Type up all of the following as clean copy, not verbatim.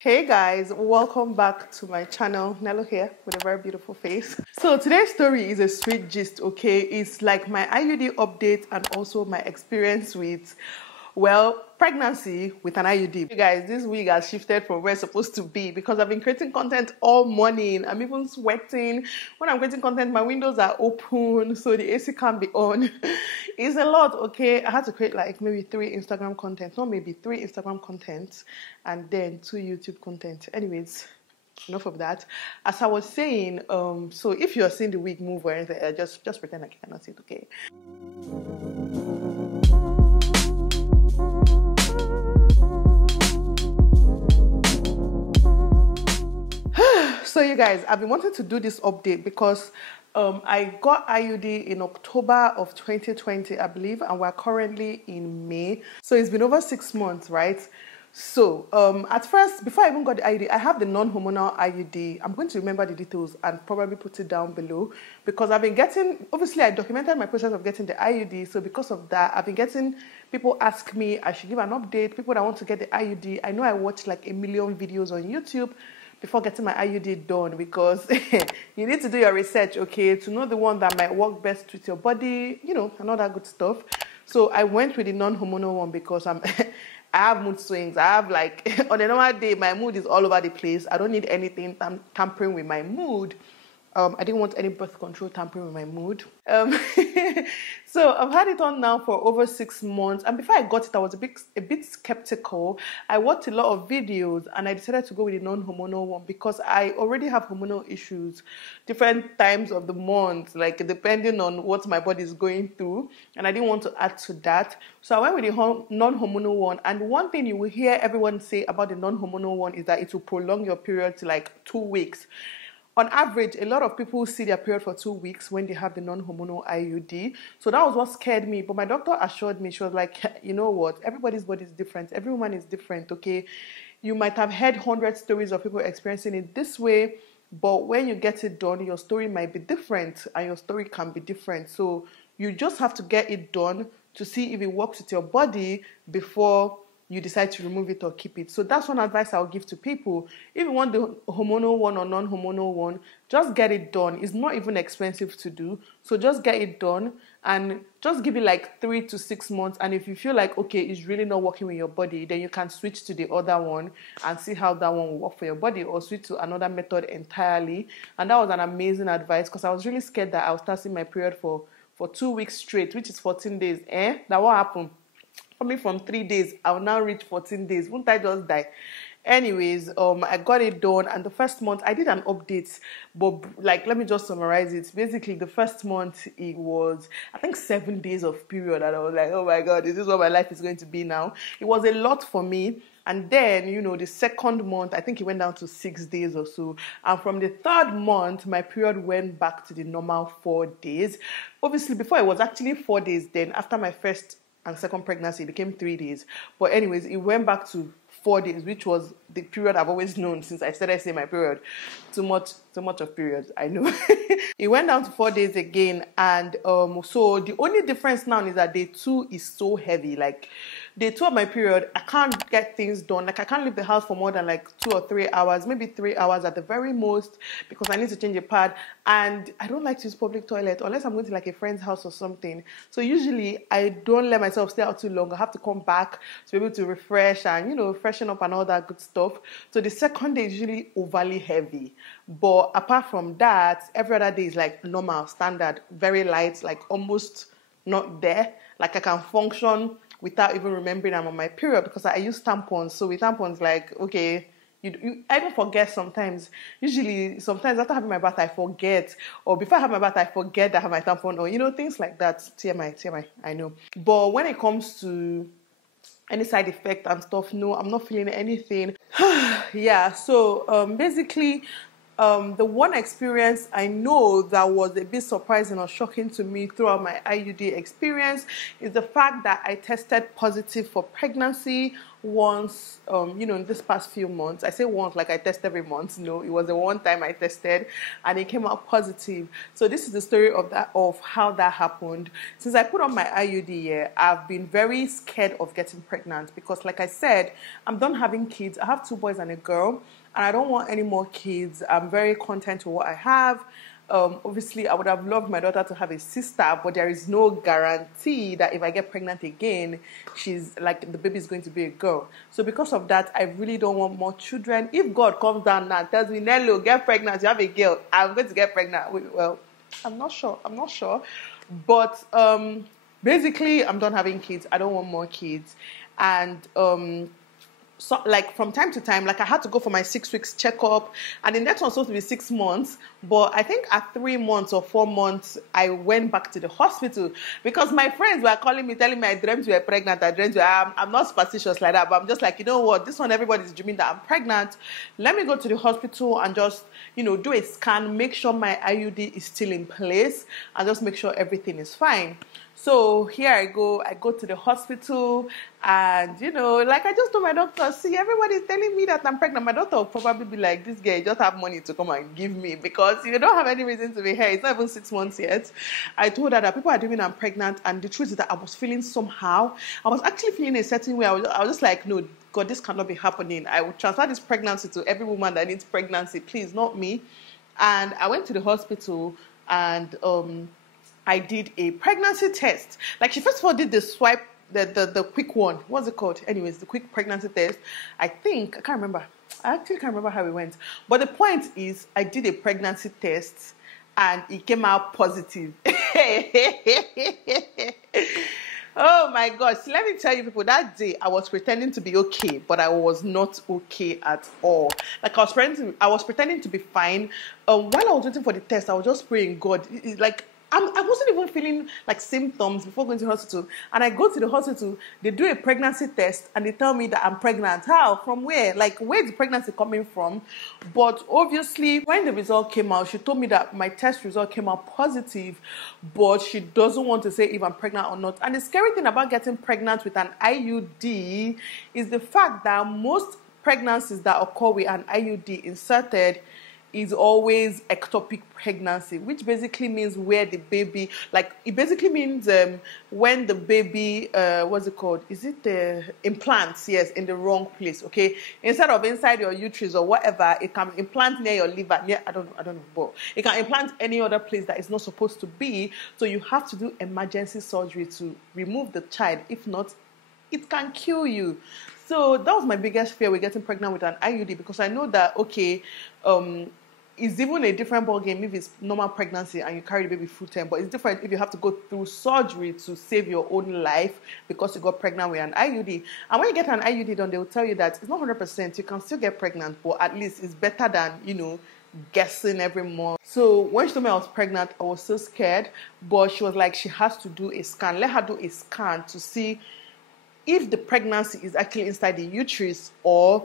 Hey guys, welcome back to my channel. Nelo here with a very beautiful face. So today's story is a sweet gist, okay? It's like my IUD update and also my experience with, well, pregnancy with an IUD. You guys, this week has shifted from where it's supposed to be because I've been creating content all morning. I'm even sweating. When I'm creating content, my windows are open, so the AC can't be on. It's a lot, okay? I had to create like maybe 3 Instagram content, not maybe 3 Instagram contents, and then 2 YouTube content. Anyways, enough of that. As I was saying, so if you're seeing the wig move or anything, just pretend like you cannot see it, okay? So you guys, I've been wanting to do this update because I got IUD in October of 2020, I believe, and we're currently in May. So it's been over 6 months, right? So at first, before I even got the IUD, I have the non-hormonal IUD. I'm going to remember the details and probably put it down below because I've been getting, obviously I documented my process of getting the IUD. So because of that, I've been getting people ask me, I should give an update, people that want to get the IUD. I know I watched like 1 million videos on YouTube before getting my IUD done because you need to do your research, okay, to know the one that might work best with your body, you know, and all that good stuff. So I went with the non-hormonal one because I have mood swings. I have like, on a normal day, my mood is all over the place. I don't need anything tampering with my mood. I didn't want any birth control tampering with my mood. So I've had it on now for over 6 months. And before I got it, I was a bit skeptical. I watched a lot of videos and I decided to go with the non-hormonal one because I already have hormonal issues different times of the month, like depending on what my body is going through. And I didn't want to add to that. So I went with the non-hormonal one. And one thing you will hear everyone say about the non-hormonal one is that it will prolong your period to like 2 weeks. On average, a lot of people see their period for 2 weeks when they have the non-hormonal IUD. So that was what scared me. But my doctor assured me, she was like, you know what? Everybody's body is different. Every woman is different, okay? You might have heard 100 stories of people experiencing it this way, but when you get it done, your story might be different and your story can be different. So you just have to get it done to see if it works with your body before you decide to remove it or keep it. So that's one advice I'll give to people. If you want the hormonal one or non-hormonal one, just get it done. It's not even expensive to do. So just get it done and just give it like 3 to 6 months. And if you feel like, okay, it's really not working with your body, then you can switch to the other one and see how that one will work for your body or switch to another method entirely. And that was an amazing advice because I was really scared that I'll start seeing my period for 2 weeks straight, which is 14 days. That what happened? Coming from 3 days, I'll now reach 14 days. Won't I just die? Anyways, I got it done, and the first month I did an update, but like let me just summarize it. Basically, the first month it was I think 7 days of period, and I was like, oh my god, is this what my life is going to be now? It was a lot for me. And then, you know, the second month, I think it went down to 6 days or so. And from the third month, my period went back to the normal 4 days. Obviously, before it was actually 4 days. Then after my first and second pregnancy, it became 3 days. But anyways, it went back to 4 days, which was the period I've always known since I started saying my period. Too much of periods, I know. It went down to 4 days again, and so the only difference now is that day 2 is so heavy. Like day 2 of my period, I can't get things done. Like I can't leave the house for more than like 2 or 3 hours, maybe 3 hours at the very most, because I need to change a pad. And I don't like to use public toilet unless I'm going to like a friend's house or something. So usually I don't let myself stay out too long. I have to come back to be able to refresh and, you know, freshen up and all that good stuff. So the second day is usually overly heavy. But apart from that, every other day is like normal, standard, very light, like almost not there. Like I can function without even remembering I'm on my period because I use tampons. So with tampons, like, okay, I even forget sometimes. Usually, sometimes after having my bath, I forget. Or before I have my bath, I forget that I have my tampon. Or, you know, things like that. TMI, I know. But when it comes to any side effect and stuff, no, I'm not feeling anything. Yeah, so basically, the one experience I know that was a bit surprising or shocking to me throughout my IUD experience is the fact that I tested positive for pregnancy once, in this past few months. I say once, like I test every month. No, it was the one time I tested and it came out positive. So this is the story of how that happened. Since I put on my IUD, I've been very scared of getting pregnant because, like I said, I'm done having kids. I have 2 boys and a girl, and I don't want any more kids. I'm very content with what I have. Obviously, I would have loved my daughter to have a sister, but there is no guarantee that if I get pregnant again, the baby is going to be a girl. So because of that, I really don't want more children. If God comes down now and tells me, Nelo, get pregnant, you have a girl, I'm going to get pregnant. Well, I'm not sure. But basically, I'm done having kids. I don't want more kids. And so, like, from time to time, like, I had to go for my 6 weeks checkup, and the next one was supposed to be 6 months, but I think at 3 months or 4 months, I went back to the hospital because my friends were calling me, telling me I dreamt we were pregnant. I'm not superstitious like that, but I'm just like, you know what, this one, everybody's dreaming that I'm pregnant. Let me go to the hospital and just, do a scan, make sure my IUD is still in place, and just make sure everything is fine. So here I go to the hospital, and like, I just told my doctor, see, everybody's telling me that I'm pregnant. My doctor will probably be like, this girl just have money to come and give me because you don't have any reason to be here. It's not even 6 months yet. I told her that people are doing I'm pregnant, and the truth is that I was feeling somehow. I was actually feeling a certain way. I was just like, no, God, this cannot be happening. I will transfer this pregnancy to every woman that needs pregnancy, please, not me. And I went to the hospital, and I did a pregnancy test. Like, she first of all did the swipe, the quick one. What's it called? Anyways, the quick pregnancy test. I can't remember. I actually can't remember how it went. But the point is, I did a pregnancy test and it came out positive. Oh my gosh. Let me tell you people, that day I was pretending to be okay, but I was not okay at all. Like, I was pretending to be fine. While I was waiting for the test, I was just praying, God, I wasn't even feeling like symptoms before going to the hospital. And I go to the hospital, they do a pregnancy test, and they tell me that I'm pregnant. How? From where? Like, where's the pregnancy coming from? But obviously, when the result came out, she told me that my test result came out positive, but she doesn't want to say if I'm pregnant or not. And the scary thing about getting pregnant with an IUD is the fact that most pregnancies that occur with an IUD inserted is always ectopic pregnancy, which basically means where the baby, like, it basically means when the baby, what's it called? Is it the implants? Yes, in the wrong place, okay? Instead of inside your uterus or whatever, it can implant near your liver. Yeah, I don't know, but it can implant any other place that it's not supposed to be. So you have to do emergency surgery to remove the child. If not, it can kill you. So that was my biggest fear with getting pregnant with an IUD, because I know that, okay, it's even a different ballgame if it's normal pregnancy and you carry the baby full term, but it's different if you have to go through surgery to save your own life because you got pregnant with an IUD. And when you get an IUD done, they will tell you that it's not 100%, you can still get pregnant, but at least it's better than, guessing every month. So when she told me I was pregnant, I was so scared, but she was like, she has to do a scan. Let her do a scan to see if the pregnancy is actually inside the uterus or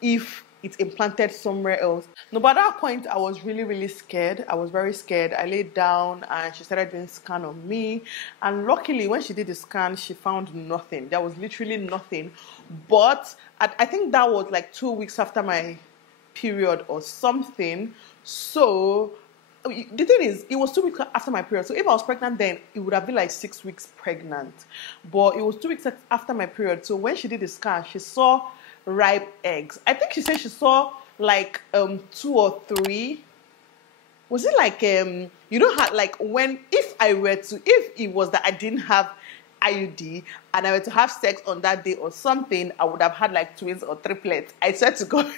if it's implanted somewhere else. No, by that point, I was really, really scared. I was very scared. I laid down and she started doing a scan on me. And luckily, when she did the scan, she found nothing. There was literally nothing. But I think that was like 2 weeks after my period or something. So the thing is, it was 2 weeks after my period. So if I was pregnant then, it would have been like 6 weeks pregnant. But it was 2 weeks after my period. So when she did the scan, she saw ripe eggs. I think she said she saw like 2 or 3. Was it like how, like, if it was that I didn't have IUD and I were to have sex on that day or something, I would have had like twins or triplets. I said to God,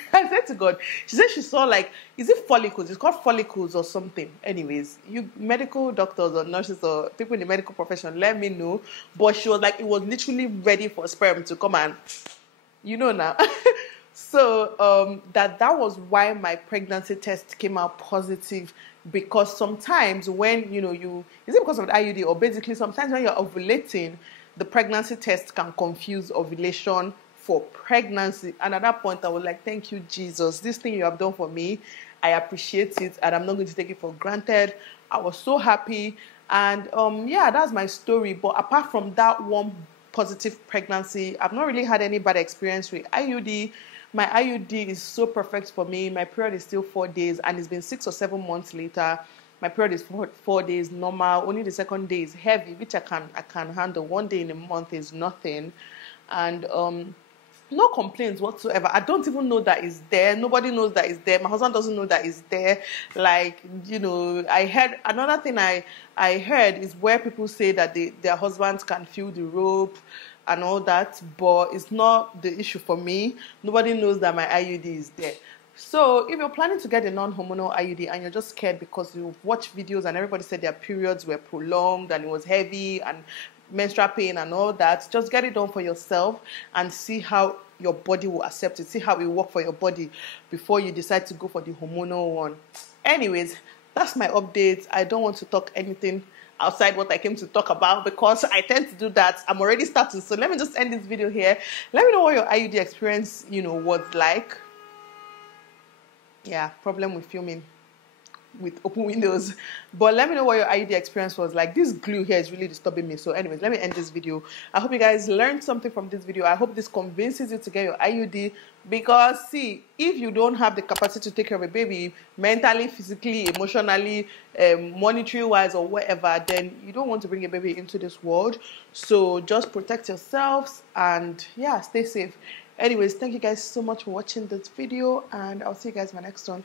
she said she saw like, is it follicles? It's called follicles or something. Anyways, you medical doctors or nurses or people in the medical profession, let me know. But she was like, it was literally ready for sperm to come and now. So that was why my pregnancy test came out positive, because sometimes when is it because of the IUD, or basically sometimes when you're ovulating, the pregnancy test can confuse ovulation for pregnancy. And at that point I was like, thank you, Jesus, this thing you have done for me, I appreciate it and I'm not going to take it for granted. I was so happy. And yeah, that's my story. But apart from that one positive pregnancy. I've not really had any bad experience with IUD. My IUD is so perfect for me. My period is still 4 days, and it's been 6 or 7 months later. My period is 4 days normal. Only the second day is heavy, which I can handle. 1 day in a month is nothing, and no complaints whatsoever. I don't even know that it's there. Nobody knows that it's there. My husband doesn't know that it's there. Like, you know, I heard another thing I heard is where people say that their husbands can feel the rope and all that, but it's not the issue for me. Nobody knows that my IUD is there. So if you're planning to get a non-hormonal IUD and you're just scared because you watch videos and everybody said their periods were prolonged and it was heavy and menstrual pain and all that, just get it done for yourself and see how your body will accept it. See how it works for your body before you decide to go for the hormonal one. Anyways, that's my update. I don't want to talk anything outside what I came to talk about because I tend to do that. I'm already starting. So let me just end this video here. Let me know what your IUD experience, was like. Yeah, problem with filming with open windows, but let me know what your IUD experience was like. This glue here is really disturbing me. So anyways, let me end this video. I hope you guys learned something from this video. I hope this convinces you to get your IUD, because see, if you don't have the capacity to take care of a baby mentally, physically, emotionally, monetary wise or whatever, then you don't want to bring a baby into this world. So just protect yourselves and yeah, stay safe. Anyways, thank you guys so much for watching this video, and I'll see you guys in my next one.